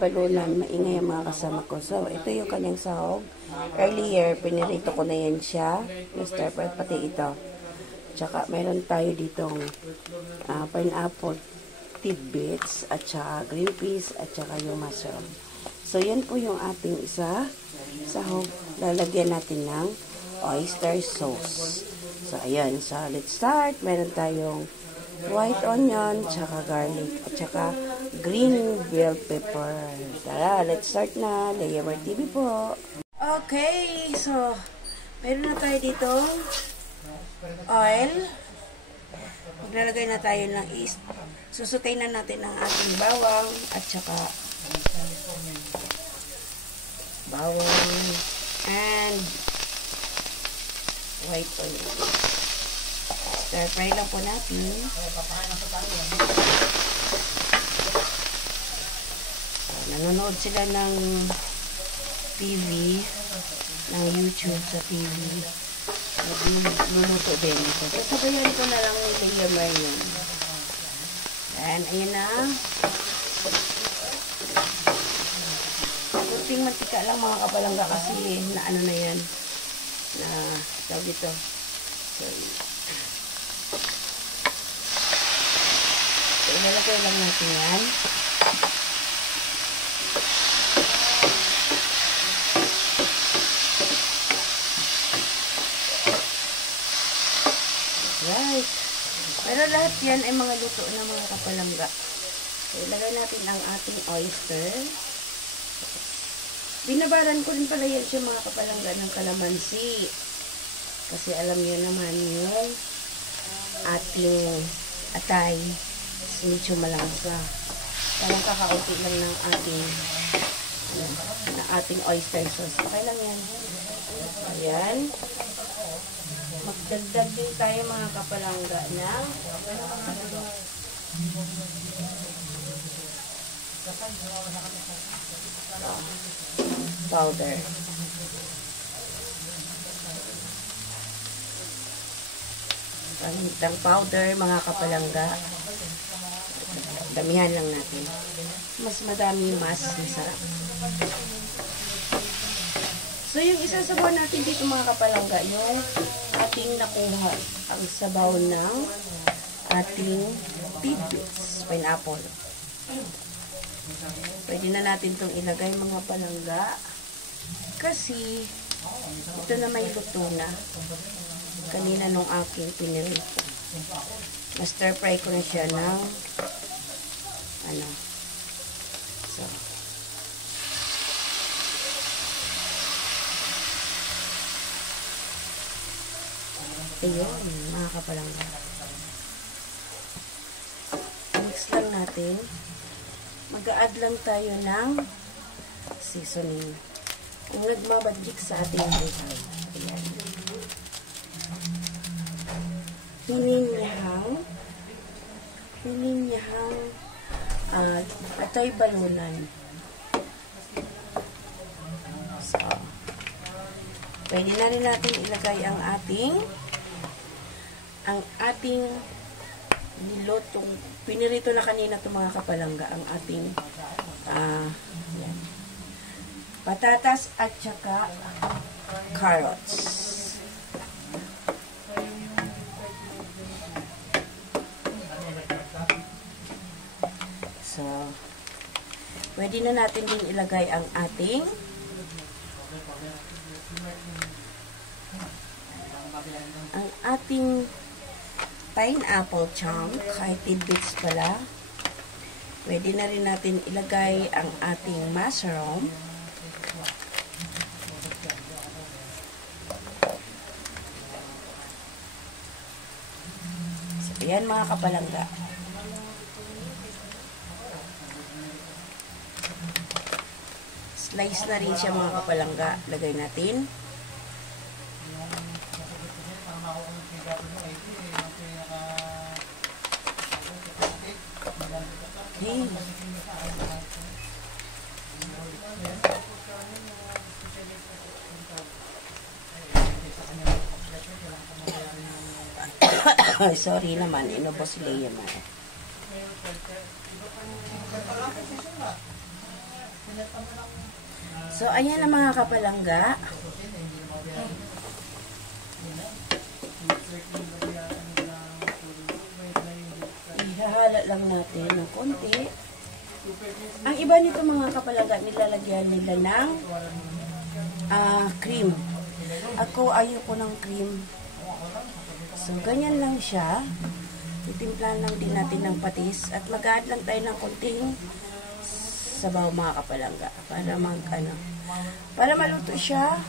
balunan, maingay ang mga kasama ko. So, ito yung kanyang sahog. Earlier, pinirito ko na yan siya. Mr. Fred, pati ito. Tsaka, meron tayo ditong pineapple tidbits, at saka green peas, at saka yung mushroom. So, yan po yung ating isa sahog. Lalagyan natin ng oyster sauce. So, ayan. So, let's start. Meron tayong white onion, tsaka garlic, at tsaka green bell pepper. Tara, let's start na. Layamar TV po. Okay, so, meron na tayo dito oil. Maglalagay na tayo ng susutay na natin ang ating bawang, at tsaka bawang and white onion. Stir fry lang po natin. So, nanonood sila ng TV, ng YouTube sa TV. Nagluluto din. So, sabayan ko na lang yung layamar yun. And, ayun na. Kunting mantika lang mga kapalangga kasi na ano na yan. Na, tawag ito. So, ilalagay lang natin yan. Right. Pero lahat yan ay mga luto na mga kapalangga. So, ilagay natin ang ating oyster. Binabaran ko rin pala yan siya mga kapalangga ng kalamansi. Kasi alam niyo naman yung ating atay. Medyo malangsa. Parang kakauti lang ng ating oyster sauce. Okay lang yan. Ayan. Magdagdag din tayo mga kapalangga na powder. Pamintang powder mga kapalangga. Damihan lang natin. Mas madami, mas masarap. So, yung isa sabaw natin dito mga kapalangga, yung ating nakuha ang sabaw ng ating tidbits, pineapple. Pwede na natin itong ilagay mga palangga kasi ito na may luto na kanina nung aking pinirito. Na-stir fry ko na siya ng so ayun mga kapalangga, mix lang natin. Mag-a-add lang tayo ng seasoning kung nagmabadjik sa ating buhay. Ayan. Hinihang atay balunan. So, pwede na rin natin ilagay ang ating nilotong, pinirito na kanina itong mga kapalangga, ang ating yan, patatas at saka carrots. So, pwede na natin din ilagay ang ating pineapple chunk, kahit tidbits pala. Pwede na rin natin ilagay ang ating mushroom. So, ayan mga kapalangga. Slice na rin siya mga kapalangga. Lagay natin. Okay. Sorry naman, inubos Leia man. So, ayan ang mga kapalangga. Ihahala lang natin ng konti. Ang iba nito mga kapalangga, nilalagyan nila ng cream. Ako, ayoko ng cream. So, ganyan lang siya. Titimplahan lang din natin ng patis. At mag-add lang tayo ng konting sabaw mga kapalangga. Para maluto siya.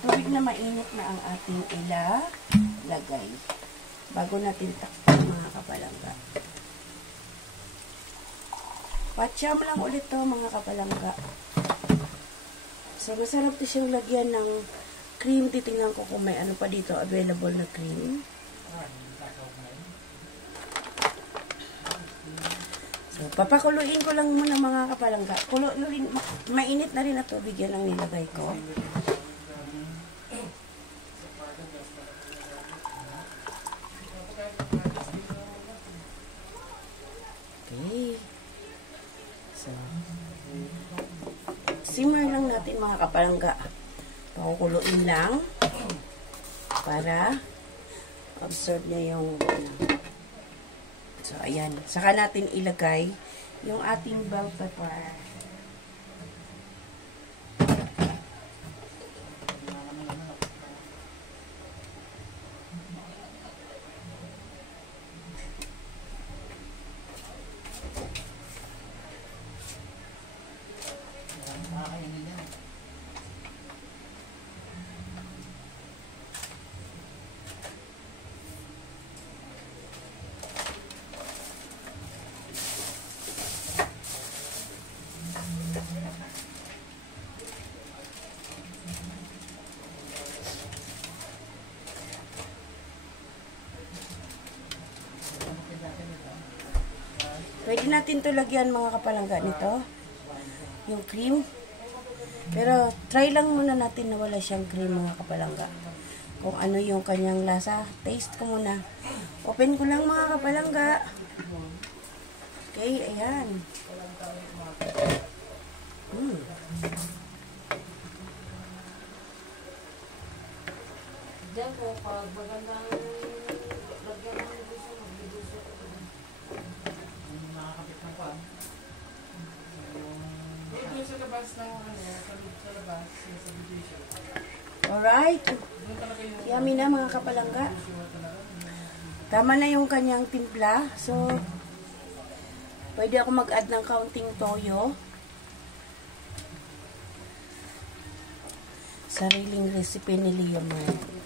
Tubig na mainit na ang ating ilalagay. Bago natin takpan mga kapalangga. Patsyam lang ulit to mga kapalangga. So, masarap to siyang lagyan ng cream. Titingnan ko kung may ano pa dito available na cream. So, papakuluin ko lang muna mga kapalangga. Mainit na rin na tubig yan ang nilagay ko. Okay. So, simmer lang natin mga kapalangga. Pakukuluin lang para absorb niya yung so, ayan. Saka natin ilagay yung ating bell pepper. Pwede natin ito lagyan mga kapalangga nito. Yung cream. Pero try lang muna natin na wala siyang cream mga kapalangga. Kung ano yung kanyang lasa. Taste ko muna. Open ko lang mga kapalangga. Okay, ayan. Diyan po, pag magandang lagyan ng gusto, mag-gusto ko. Nakakapit ng pan. Doon sa labas ng sa labas, sa subdivision. Alright. Yummy na mga kapalangga. Tama na yung kanyang timpla. So, pwede ako mag-add ng kaunting toyo. Sariling recipe ni Leomar.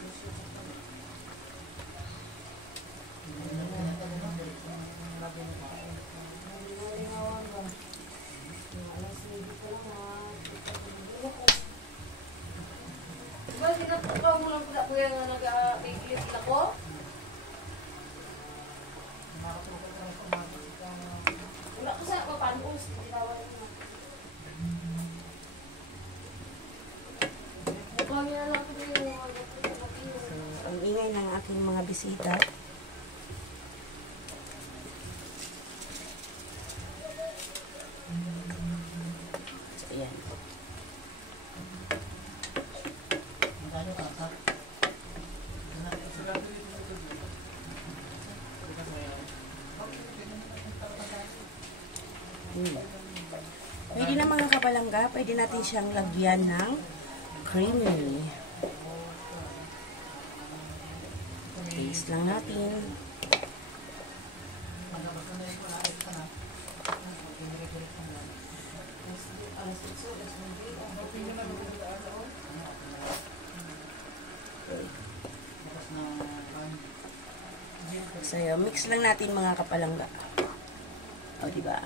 Ang ingay ng aking mga bisita. So, ayan. Pwede na mga kapalangga, pwede natin siyang lagyan ng creamy. Taste lang natin. So, mix lang natin mga kapalangga. O, diba?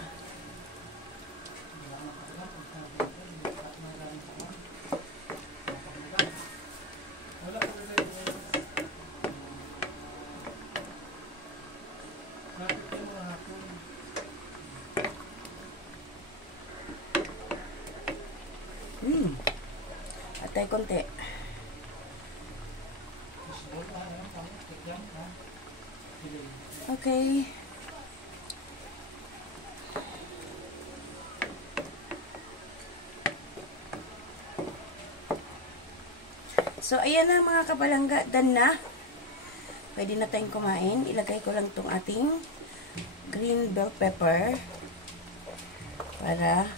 Atay konti. Okay. So, ayan na mga kapalangga. Done na. Pwede na tayong kumain. Ilagay ko lang tong ating green bell pepper para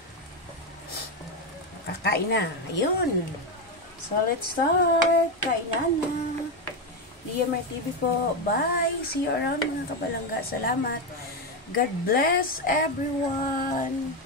kakain na. Ayun. So, let's start. Kainan na. DMR TV po. Bye. See you around mga kapalangga. Salamat. God bless everyone.